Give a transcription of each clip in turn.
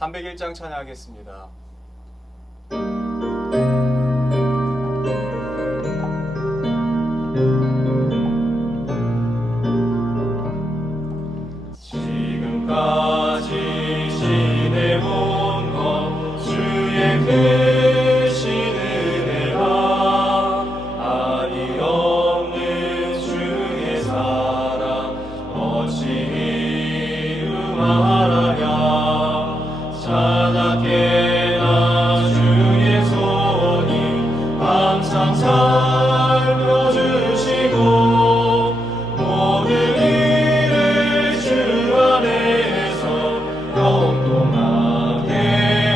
301장 찬양하겠습니다. 지금까지 지내온 것 주의 크신 은혜와 아니 없는 주의 사랑 어찌 말하랴. 자나깨나 주의 손이 항상 살펴주시고 모든 일을 주 안에서 영통하게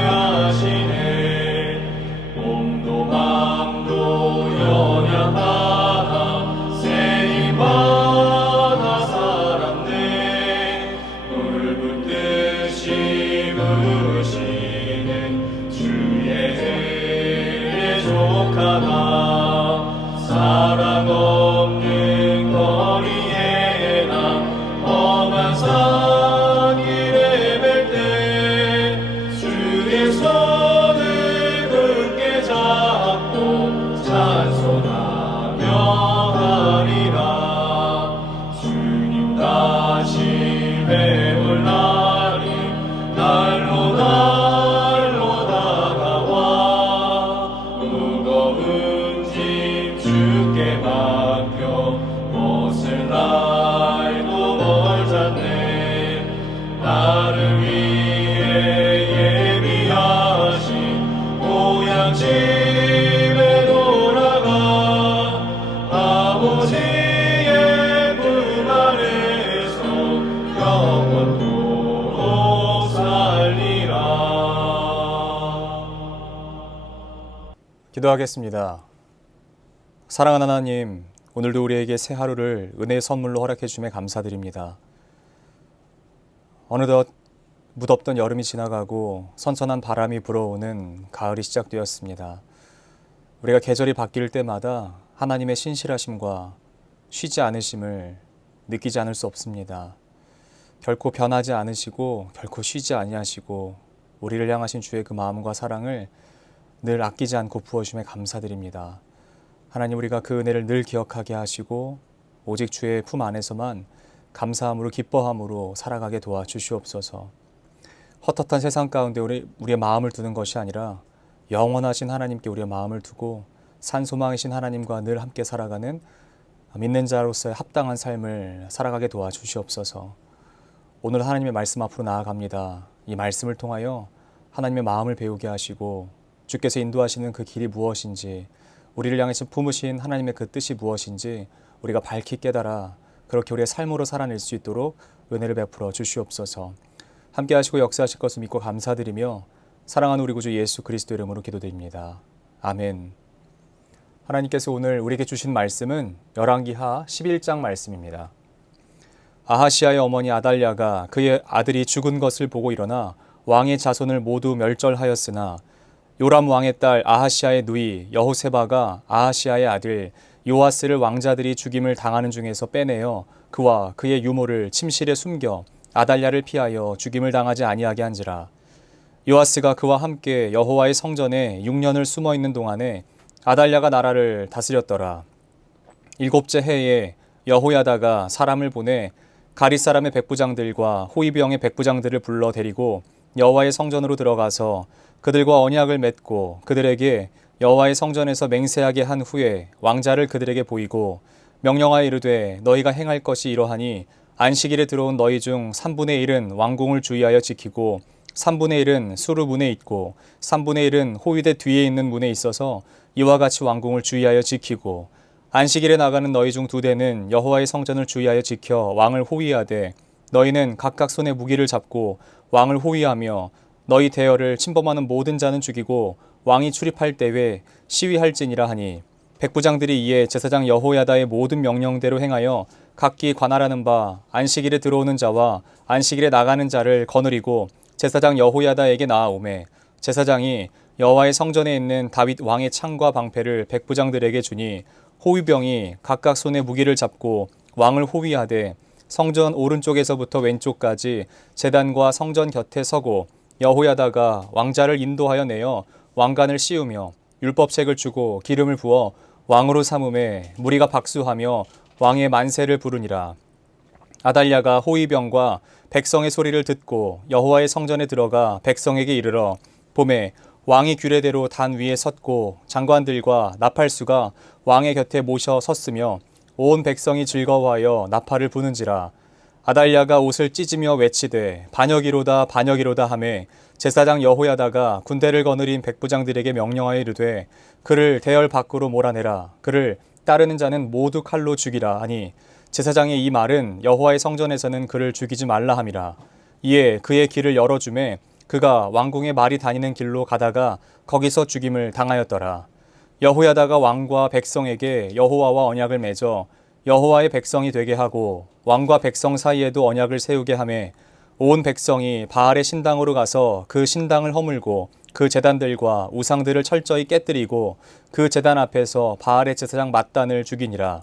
하시네. 몸도 마음도 연약하나 세임받아 살았네. 붉은 뜻이 부시는 주의 은혜 족하나. 사랑 없는 거리에 나 험한 산길에 뵐 때 주의 손을 굳게 잡고 찬송하며 하리라. 주님 다시 뵈올 날이 날로 다가와. 무거운 짐 주께 맡겨 옷을 날고 멀잖네. 나를 위해 예비하신 고향 집에 돌아가 아버지의 품 안에서 영원토록 살리라. 기도하겠습니다. 사랑하는 하나님, 오늘도 우리에게 새 하루를 은혜의 선물로 허락해 주심에 감사드립니다. 어느덧 무덥던 여름이 지나가고 선선한 바람이 불어오는 가을이 시작되었습니다. 우리가 계절이 바뀔 때마다 하나님의 신실하심과 쉬지 않으심을 느끼지 않을 수 없습니다. 결코 변하지 않으시고 결코 쉬지 아니하시고 우리를 향하신 주의 그 마음과 사랑을 늘 아끼지 않고 부어주심에 감사드립니다. 하나님, 우리가 그 은혜를 늘 기억하게 하시고 오직 주의 품 안에서만 감사함으로 기뻐함으로 살아가게 도와주시옵소서. 헛헛한 세상 가운데 우리의 마음을 두는 것이 아니라 영원하신 하나님께 우리의 마음을 두고 산소망이신 하나님과 늘 함께 살아가는 믿는 자로서의 합당한 삶을 살아가게 도와주시옵소서. 오늘 하나님의 말씀 앞으로 나아갑니다. 이 말씀을 통하여 하나님의 마음을 배우게 하시고 주께서 인도하시는 그 길이 무엇인지, 우리를 향하신 품으신 하나님의 그 뜻이 무엇인지 우리가 밝히 깨달아 그렇게 우리의 삶으로 살아낼 수 있도록 은혜를 베풀어 주시옵소서. 함께 하시고 역사하실 것을 믿고 감사드리며 사랑하는 우리 구주 예수 그리스도 이름으로 기도드립니다. 아멘. 하나님께서 오늘 우리에게 주신 말씀은 열왕기하 11장 말씀입니다. 아하시아의 어머니 아달랴가 그의 아들이 죽은 것을 보고 일어나 왕의 자손을 모두 멸절하였으나 요람 왕의 딸 아하시아의 누이 여호세바가 아하시아의 아들 요아스를 왕자들이 죽임을 당하는 중에서 빼내어 그와 그의 유모를 침실에 숨겨 아달랴를 피하여 죽임을 당하지 아니하게 한지라. 요아스가 그와 함께 여호와의 성전에 6년을 숨어 있는 동안에 아달랴가 나라를 다스렸더라. 7째 해에 여호야다가 사람을 보내 가릿 사람의 백부장들과 호위병의 백부장들을 불러 데리고 여호와의 성전으로 들어가서 그들과 언약을 맺고 그들에게 여호와의 성전에서 맹세하게 한 후에 왕자를 그들에게 보이고 명령하여 이르되 너희가 행할 것이 이러하니 안식일에 들어온 너희 중 3분의 1은 왕궁을 주의하여 지키고 3분의 1은 수루 문에 있고 3분의 1은 호위대 뒤에 있는 문에 있어서 이와 같이 왕궁을 주의하여 지키고 안식일에 나가는 너희 중 2대는 여호와의 성전을 주의하여 지켜 왕을 호위하되 너희는 각각 손에 무기를 잡고 왕을 호위하며 너희 대열을 침범하는 모든 자는 죽이고 왕이 출입할 때에 시위할지니라 하니 백부장들이 이에 제사장 여호야다의 모든 명령대로 행하여 각기 관할하는 바 안식일에 들어오는 자와 안식일에 나가는 자를 거느리고 제사장 여호야다에게 나아오매 제사장이 여호와의 성전에 있는 다윗 왕의 창과 방패를 백부장들에게 주니 호위병이 각각 손에 무기를 잡고 왕을 호위하되 성전 오른쪽에서부터 왼쪽까지 제단과 성전 곁에 서고 여호야다가 왕자를 인도하여 내어 왕관을 씌우며 율법책을 주고 기름을 부어 왕으로 삼음에 무리가 박수하며 왕의 만세를 부르니라. 아달랴가 호위병과 백성의 소리를 듣고 여호와의 성전에 들어가 백성에게 이르러 봄에 왕이 규례대로 단 위에 섰고 장관들과 나팔수가 왕의 곁에 모셔 섰으며 온 백성이 즐거워하여 나팔을 부는지라. 아달랴가 옷을 찢으며 외치되 반역이로다 반역이로다 하매 제사장 여호야다가 군대를 거느린 백부장들에게 명령하여 이르되 그를 대열 밖으로 몰아내라. 그를 따르는 자는 모두 칼로 죽이라 하니 제사장의 이 말은 여호와의 성전에서는 그를 죽이지 말라 함이라. 이에 그의 길을 열어주매 그가 왕궁에 말이 다니는 길로 가다가 거기서 죽임을 당하였더라. 여호야다가 왕과 백성에게 여호와와 언약을 맺어 여호와의 백성이 되게 하고 왕과 백성 사이에도 언약을 세우게 하매 온 백성이 바알의 신당으로 가서 그 신당을 허물고 그 제단들과 우상들을 철저히 깨뜨리고 그 제단 앞에서 바알의 제사장 맏단을 죽이니라.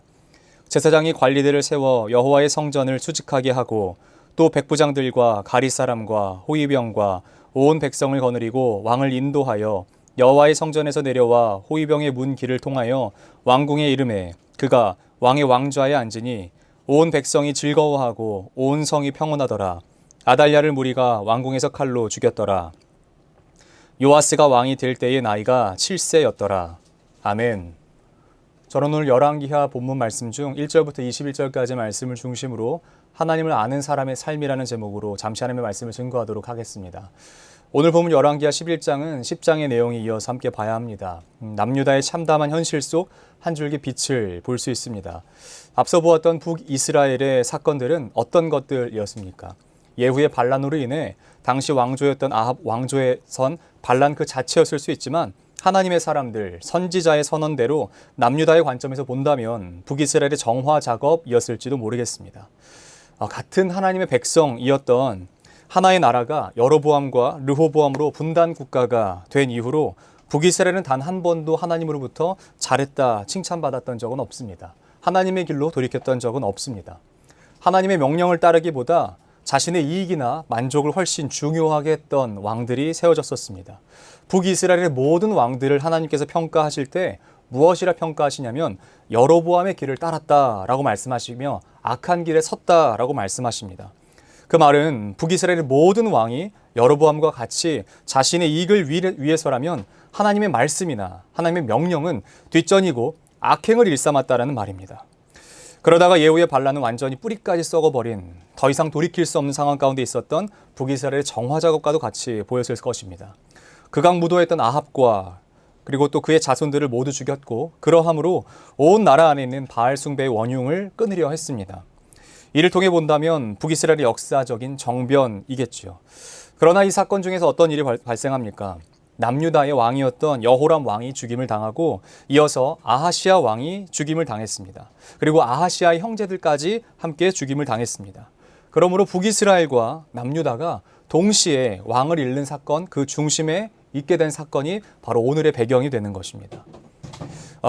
제사장이 관리들을 세워 여호와의 성전을 수직하게 하고 또 백부장들과 가리 사람과 호위병과 온 백성을 거느리고 왕을 인도하여 여호와의 성전에서 내려와 호위병의 문 길을 통하여 왕궁에 이르매 그가 왕의 왕좌에 앉으니 온 백성이 즐거워하고 온 성이 평온하더라. 아달랴를 무리가 왕궁에서 칼로 죽였더라. 요아스가 왕이 될 때의 나이가 7세였더라. 아멘. 저는 오늘 열왕기하 본문 말씀 중 1절부터 21절까지 말씀을 중심으로 하나님을 아는 사람의 삶이라는 제목으로 잠시 하나님의 말씀을 증거하도록 하겠습니다. 오늘 보면 열왕기하 11장은 10장의 내용이 이어서 함께 봐야 합니다. 남유다의 참담한 현실 속 한 줄기 빛을 볼 수 있습니다. 앞서 보았던 북이스라엘의 사건들은 어떤 것들이었습니까? 예후의 반란으로 인해 당시 왕조였던 아합 왕조에 선 반란 그 자체였을 수 있지만 하나님의 사람들, 선지자의 선언대로 남유다의 관점에서 본다면 북이스라엘의 정화 작업이었을지도 모르겠습니다. 같은 하나님의 백성이었던 하나의 나라가 여로보암과 르호보암으로 분단 국가가 된 이후로 북이스라엘은 단 한 번도 하나님으로부터 잘했다 칭찬받았던 적은 없습니다. 하나님의 길로 돌이켰던 적은 없습니다. 하나님의 명령을 따르기보다 자신의 이익이나 만족을 훨씬 중요하게 했던 왕들이 세워졌었습니다. 북이스라엘의 모든 왕들을 하나님께서 평가하실 때 무엇이라 평가하시냐면 여로보암의 길을 따랐다라고 말씀하시며 악한 길에 섰다라고 말씀하십니다. 그 말은 북이스라엘의 모든 왕이 여로보암과 같이 자신의 이익을 위해서라면 하나님의 말씀이나 하나님의 명령은 뒷전이고 악행을 일삼았다라는 말입니다. 그러다가 예후의 반란은 완전히 뿌리까지 썩어버린 더 이상 돌이킬 수 없는 상황 가운데 있었던 북이스라엘의 정화 작업과도 같이 보였을 것입니다. 극악무도했던 아합과 그리고 또 그의 자손들을 모두 죽였고 그러함으로 온 나라 안에 있는 바알 숭배의 원흉을 끊으려 했습니다. 이를 통해 본다면 북이스라엘의 역사적인 정변이겠지요. 그러나 이 사건 중에서 어떤 일이 발생합니까? 남유다의 왕이었던 여호람 왕이 죽임을 당하고 이어서 아하시아 왕이 죽임을 당했습니다. 그리고 아하시아의 형제들까지 함께 죽임을 당했습니다. 그러므로 북이스라엘과 남유다가 동시에 왕을 잃는 사건, 그 중심에 있게 된 사건이 바로 오늘의 배경이 되는 것입니다.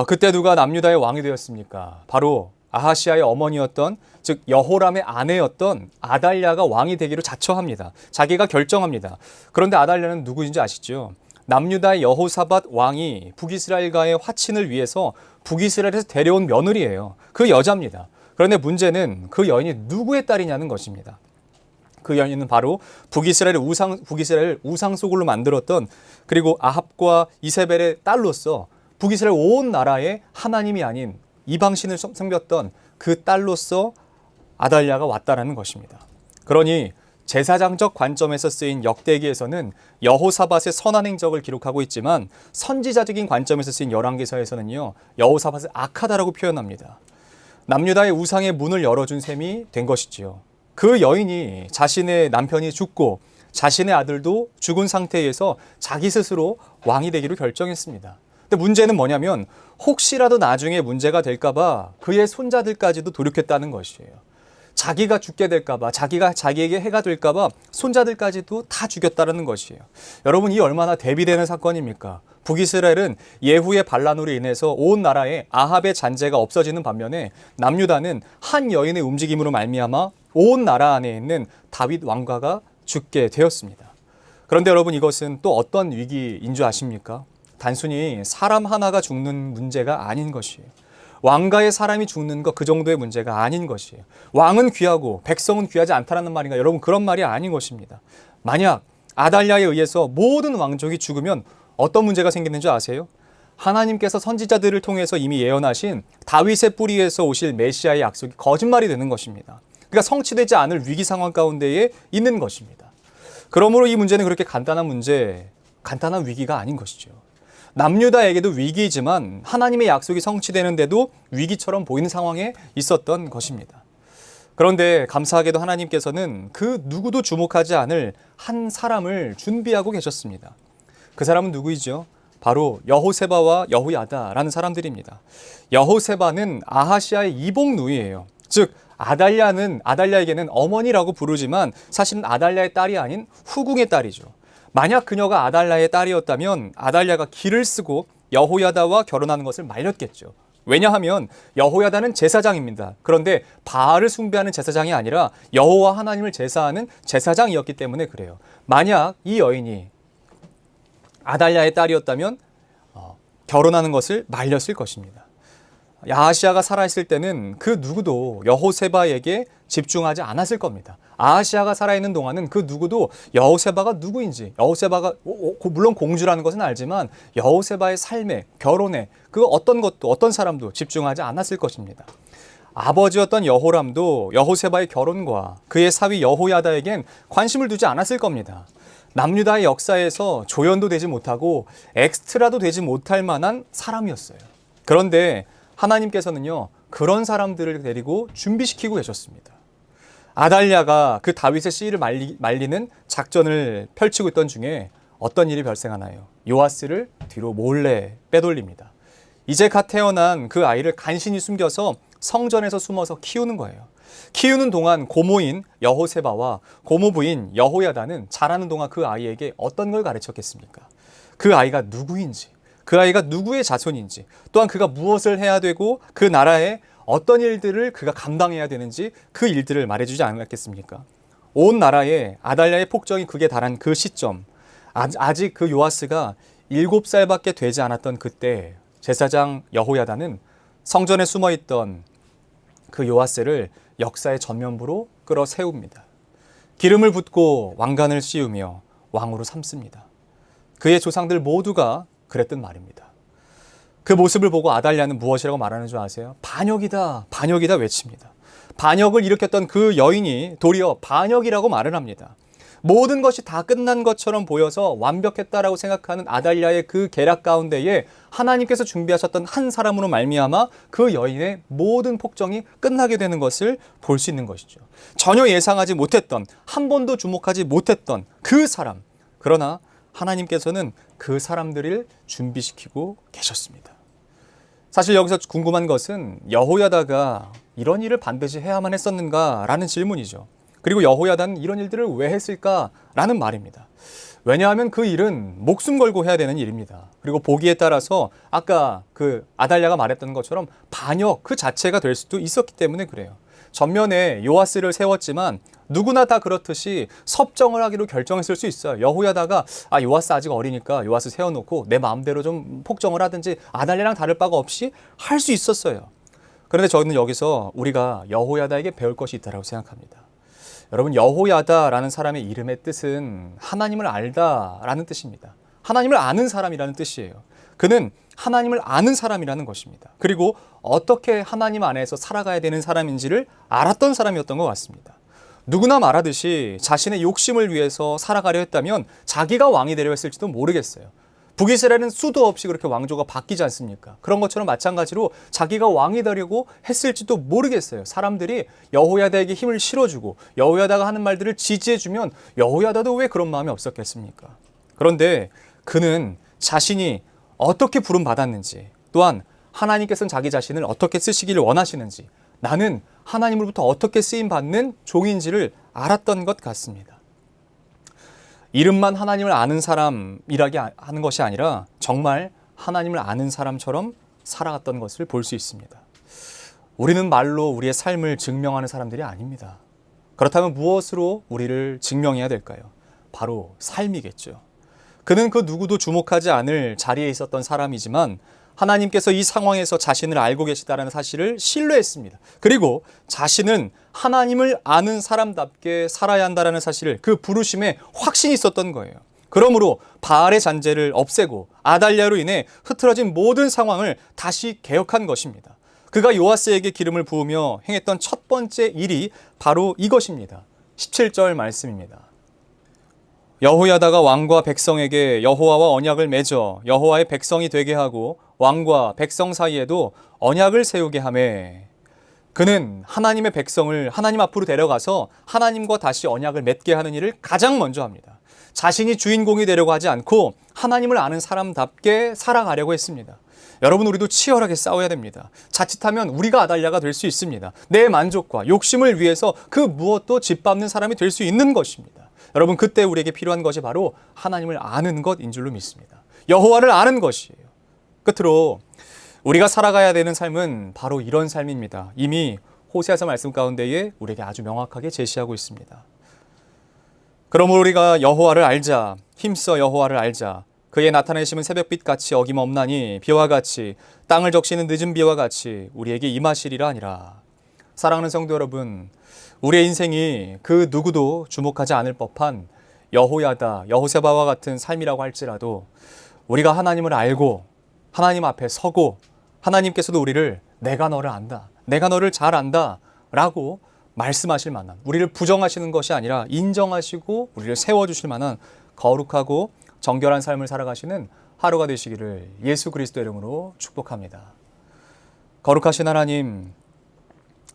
그때 누가 남유다의 왕이 되었습니까? 바로 아하시아의 어머니였던, 즉 여호람의 아내였던 아달랴가 왕이 되기로 자처합니다. 자기가 결정합니다. 그런데 아달랴는 누구인지 아시죠? 남유다의 여호사밧 왕이 북이스라엘과의 화친을 위해서 북이스라엘에서 데려온 며느리예요. 그 여자입니다. 그런데 문제는 그 여인이 누구의 딸이냐는 것입니다. 그 여인은 바로 북이스라엘 우상 소굴로 만들었던, 그리고 아합과 이세벨의 딸로서 북이스라엘 온 나라에 하나님이 아닌 이방신을 섬겼던 그 딸로서 아달랴가 왔다라는 것입니다. 그러니 제사장적 관점에서 쓰인 역대기에서는 여호사밧의 선한 행적을 기록하고 있지만 선지자적인 관점에서 쓰인 열왕기서에서는요, 여호사밧을 악하다라고 표현합니다. 남유다의 우상의 문을 열어준 셈이 된 것이지요. 그 여인이 자신의 남편이 죽고 자신의 아들도 죽은 상태에서 자기 스스로 왕이 되기로 결정했습니다. 근데 문제는 뭐냐면 혹시라도 나중에 문제가 될까봐 그의 손자들까지도 돌이켰다는 것이에요. 자기가 죽게 될까봐, 자기가 자기에게 해가 될까봐 손자들까지도 다 죽였다는 것이에요. 여러분, 이 얼마나 대비되는 사건입니까? 북이스라엘은 예후의 반란으로 인해서 온 나라에 아합의 잔재가 없어지는 반면에 남유다는 한 여인의 움직임으로 말미암아 온 나라 안에 있는 다윗 왕가가 죽게 되었습니다. 그런데 여러분, 이것은 또 어떤 위기인 줄 아십니까? 단순히 사람 하나가 죽는 문제가 아닌 것이에요. 왕가의 사람이 죽는 것, 그 정도의 문제가 아닌 것이에요. 왕은 귀하고 백성은 귀하지 않다라는 말인가? 여러분, 그런 말이 아닌 것입니다. 만약 아달랴에 의해서 모든 왕족이 죽으면 어떤 문제가 생기는 줄 아세요? 하나님께서 선지자들을 통해서 이미 예언하신 다윗의 뿌리에서 오실 메시아의 약속이 거짓말이 되는 것입니다. 그러니까 성취되지 않을 위기 상황 가운데에 있는 것입니다. 그러므로 이 문제는 그렇게 간단한 문제, 간단한 위기가 아닌 것이죠. 남유다에게도 위기이지만 하나님의 약속이 성취되는데도 위기처럼 보이는 상황에 있었던 것입니다. 그런데 감사하게도 하나님께서는 그 누구도 주목하지 않을 한 사람을 준비하고 계셨습니다. 그 사람은 누구이죠? 바로 여호세바와 여호야다라는 사람들입니다. 여호세바는 아하시아의 이복 누이예요. 즉 아달랴에게는 어머니라고 부르지만 사실은 아달랴의 딸이 아닌 후궁의 딸이죠. 만약 그녀가 아달랴의 딸이었다면 아달랴가 기를 쓰고 여호야다와 결혼하는 것을 말렸겠죠. 왜냐하면 여호야다는 제사장입니다. 그런데 바알을 숭배하는 제사장이 아니라 여호와 하나님을 제사하는 제사장이었기 때문에 그래요. 만약 이 여인이 아달랴의 딸이었다면 결혼하는 것을 말렸을 것입니다. 아하시아가 살아있을 때는 그 누구도 여호세바에게 집중하지 않았을 겁니다. 아하시아가 살아있는 동안은 그 누구도 여호세바가 누구인지, 여호세바가 물론 공주라는 것은 알지만 여호세바의 삶에, 결혼에 그 어떤 사람도 집중하지 않았을 것입니다. 아버지였던 여호람도 여호세바의 결혼과 그의 사위 여호야다에겐 관심을 두지 않았을 겁니다. 남유다의 역사에서 조연도 되지 못하고 엑스트라도 되지 못할 만한 사람이었어요. 그런데 하나님께서는요, 그런 사람들을 데리고 준비시키고 계셨습니다. 아달랴가 그 다윗의 씨를 말리는 작전을 펼치고 있던 중에 어떤 일이 발생하나요? 요아스를 뒤로 몰래 빼돌립니다. 이제 갓 태어난 그 아이를 간신히 숨겨서 성전에서 숨어서 키우는 거예요. 키우는 동안 고모인 여호세바와 고모부인 여호야다는 자라는 동안 그 아이에게 어떤 걸 가르쳤겠습니까? 그 아이가 누구인지, 그 아이가 누구의 자손인지, 또한 그가 무엇을 해야 되고 그 나라에 어떤 일들을 그가 감당해야 되는지 그 일들을 말해주지 않았겠습니까? 온 나라에 아달랴의 폭정이 극에 달한 그 시점, 아직 그 요아스가 7살밖에 되지 않았던 그때 제사장 여호야다는 성전에 숨어있던 그 요아스를 역사의 전면부로 끌어 세웁니다. 기름을 붓고 왕관을 씌우며 왕으로 삼습니다. 그의 조상들 모두가 그랬던 말입니다. 그 모습을 보고 아달랴는 무엇이라고 말하는 줄 아세요? 반역이다, 반역이다 외칩니다. 반역을 일으켰던 그 여인이 도리어 반역이라고 말을 합니다. 모든 것이 다 끝난 것처럼 보여서 완벽했다라고 생각하는 아달랴의 그 계략 가운데에 하나님께서 준비하셨던 한 사람으로 말미암아 그 여인의 모든 폭정이 끝나게 되는 것을 볼 수 있는 것이죠. 전혀 예상하지 못했던, 한 번도 주목하지 못했던 그 사람. 그러나 하나님께서는 그 사람들을 준비시키고 계셨습니다. 사실 여기서 궁금한 것은 여호야다가 이런 일을 반드시 해야만 했었는가라는 질문이죠. 그리고 여호야다는 이런 일들을 왜 했을까라는 말입니다. 왜냐하면 그 일은 목숨 걸고 해야 되는 일입니다. 그리고 보기에 따라서 아까 그 아달랴가 말했던 것처럼 반역 그 자체가 될 수도 있었기 때문에 그래요. 전면에 요아스를 세웠지만 누구나 다 그렇듯이 섭정을 하기로 결정했을 수 있어요. 여호야다가 요아스 아직 어리니까 요아스 세워놓고 내 마음대로 좀 폭정을 하든지 아달랴랑 다를 바가 없이 할 수 있었어요. 그런데 저는 여기서 우리가 여호야다에게 배울 것이 있다고 생각합니다. 여러분, 여호야다라는 사람의 이름의 뜻은 하나님을 알다라는 뜻입니다. 하나님을 아는 사람이라는 뜻이에요. 그는 하나님을 아는 사람이라는 것입니다. 그리고 어떻게 하나님 안에서 살아가야 되는 사람인지를 알았던 사람이었던 것 같습니다. 누구나 말하듯이 자신의 욕심을 위해서 살아가려 했다면 자기가 왕이 되려 했을지도 모르겠어요. 북이스라엘은 수도 없이 그렇게 왕조가 바뀌지 않습니까? 그런 것처럼 마찬가지로 자기가 왕이 되려고 했을지도 모르겠어요. 사람들이 여호야다에게 힘을 실어주고 여호야다가 하는 말들을 지지해주면 여호야다도 왜 그런 마음이 없었겠습니까? 그런데 그는 자신이 어떻게 부름받았는지, 또한 하나님께서는 자기 자신을 어떻게 쓰시기를 원하시는지, 나는 하나님으로부터 어떻게 쓰임받는 종인지를 알았던 것 같습니다. 이름만 하나님을 아는 사람이라게 하는 것이 아니라 정말 하나님을 아는 사람처럼 살아갔던 것을 볼 수 있습니다. 우리는 말로 우리의 삶을 증명하는 사람들이 아닙니다. 그렇다면 무엇으로 우리를 증명해야 될까요? 바로 삶이겠죠. 그는 그 누구도 주목하지 않을 자리에 있었던 사람이지만 하나님께서 이 상황에서 자신을 알고 계시다는 사실을 신뢰했습니다. 그리고 자신은 하나님을 아는 사람답게 살아야 한다는 사실을, 그 부르심에 확신이 있었던 거예요. 그러므로 바알의 잔재를 없애고 아달랴로 인해 흐트러진 모든 상황을 다시 개혁한 것입니다. 그가 요아스에게 기름을 부으며 행했던 첫 번째 일이 바로 이것입니다. 17절 말씀입니다. 여호야다가 왕과 백성에게 여호와와 언약을 맺어 여호와의 백성이 되게 하고 왕과 백성 사이에도 언약을 세우게 하매, 그는 하나님의 백성을 하나님 앞으로 데려가서 하나님과 다시 언약을 맺게 하는 일을 가장 먼저 합니다. 자신이 주인공이 되려고 하지 않고 하나님을 아는 사람답게 살아가려고 했습니다. 여러분, 우리도 치열하게 싸워야 됩니다. 자칫하면 우리가 아달랴가 될 수 있습니다. 내 만족과 욕심을 위해서 그 무엇도 짓밟는 사람이 될 수 있는 것입니다. 여러분, 그때 우리에게 필요한 것이 바로 하나님을 아는 것인 줄로 믿습니다. 여호와를 아는 것이에요. 끝으로 우리가 살아가야 되는 삶은 바로 이런 삶입니다. 이미 호세아서 말씀 가운데에 우리에게 아주 명확하게 제시하고 있습니다. 그러므로 우리가 여호와를 알자, 힘써 여호와를 알자. 그의 나타내심은 새벽빛같이 어김없나니 비와 같이 땅을 적시는 늦은 비와 같이 우리에게 임하시리라 하니라. 사랑하는 성도 여러분, 우리의 인생이 그 누구도 주목하지 않을 법한 여호야다, 여호세바와 같은 삶이라고 할지라도 우리가 하나님을 알고 하나님 앞에 서고 하나님께서도 우리를 내가 너를 안다, 내가 너를 잘 안다 라고 말씀하실 만한, 우리를 부정하시는 것이 아니라 인정하시고 우리를 세워주실 만한 거룩하고 정결한 삶을 살아가시는 하루가 되시기를 예수 그리스도 이름으로 축복합니다. 거룩하신 하나님,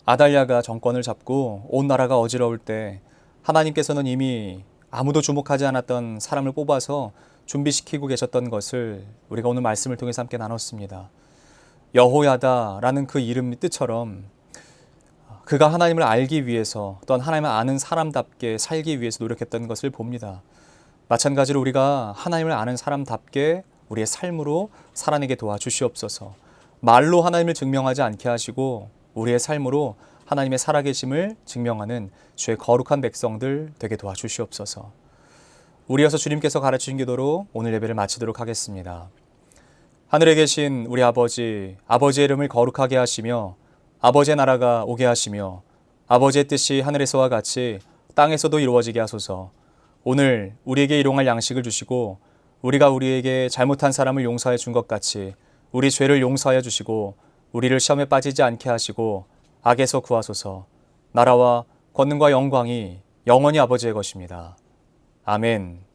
아달랴가 정권을 잡고 온 나라가 어지러울 때 하나님께서는 이미 아무도 주목하지 않았던 사람을 뽑아서 준비시키고 계셨던 것을 우리가 오늘 말씀을 통해서 함께 나눴습니다. 여호야다라는 그 이름의 뜻처럼 그가 하나님을 알기 위해서, 또한 하나님을 아는 사람답게 살기 위해서 노력했던 것을 봅니다. 마찬가지로 우리가 하나님을 아는 사람답게 우리의 삶으로 살아내게 도와주시옵소서. 말로 하나님을 증명하지 않게 하시고 우리의 삶으로 하나님의 살아계심을 증명하는 주의 거룩한 백성들 되게 도와주시옵소서. 우리여서 주님께서 가르치신 기도로 오늘 예배를 마치도록 하겠습니다. 하늘에 계신 우리 아버지, 아버지의 이름을 거룩하게 하시며 아버지의 나라가 오게 하시며 아버지의 뜻이 하늘에서와 같이 땅에서도 이루어지게 하소서. 오늘 우리에게 일용할 양식을 주시고 우리가 우리에게 잘못한 사람을 용서해 준 것 같이 우리 죄를 용서하여 주시고 우리를 시험에 빠지지 않게 하시고 악에서 구하소서. 나라와 권능과 영광이 영원히 아버지의 것입니다. 아멘.